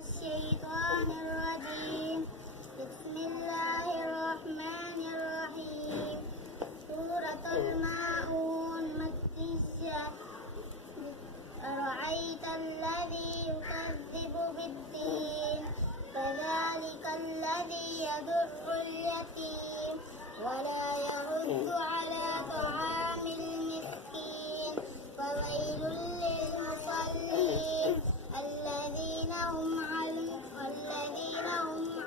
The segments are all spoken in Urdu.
الشيطان الرجيم بسم الله الرحمن الرحيم سورة الماعون مكية أرأيت الذي يكذب بالدين فذلك الذي يدع اليتيم ولا يرد على طعام المسكين فويل للمصلين الذين هم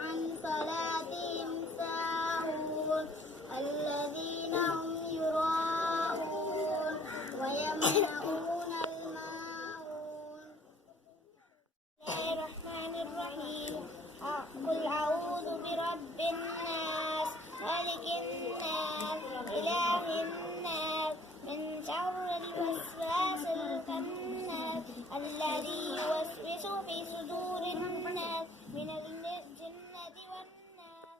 عن صلاتهم ساهون الذين هم يراءون ويمنعون الماعون. بسم الله الرحمن الرحيم قل أعوذ برب الناس ملك الناس إله الناس من شر الوسواس الخناس الذي يوسوس في صدور الناس من الجنة والناس.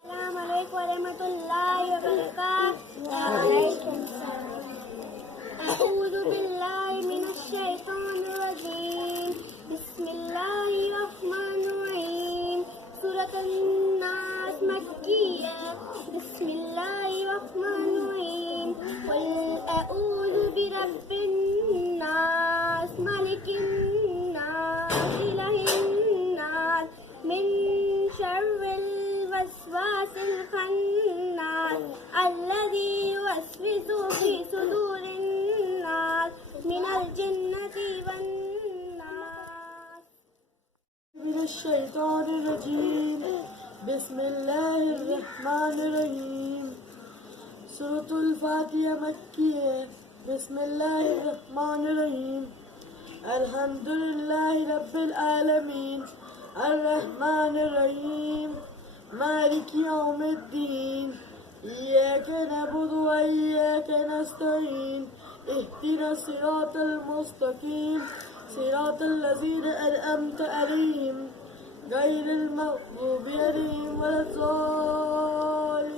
Assalamualaikum warahmatullahi wabarakatuh. أعوذ بالله من الشيطان الرجيم بسم الله الرحمن الرحيم سورة الناس مكية بسم الله الرحمن الرحيم قل أعوذ برب الناس ملك الناس إله الناس من شر الوسواس الخناس الذي يوسوس في صدور الناس من الجنة والناس. من الشيطان الرجيم بسم الله الرحمن الرحيم سورة الفاتحة مكية بسم الله الرحمن الرحيم الحمد لله رب العالمين الرحمن الرحيم مالك يوم الدين إياك نعبد وإياك نستعين اهدنا الصراط المستقيم صراط الذين أنعمت عليهم غير المغضوب عليهم ولا الضالين.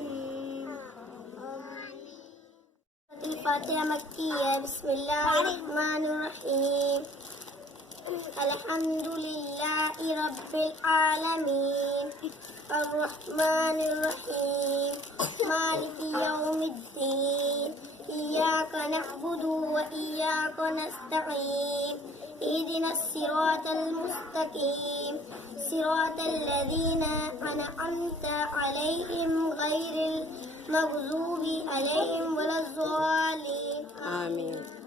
الفاتحة مكية بسم الله الرحمن الرحيم الحمد لله رب العالمين الرحمن الرحيم مالك يوم الدين إياك نعبد وإياك نستعين اهدنا الصراط المستقيم صراط الذين أنعمت عليهم غير المغضوب عليهم ولا الضالين. آمين.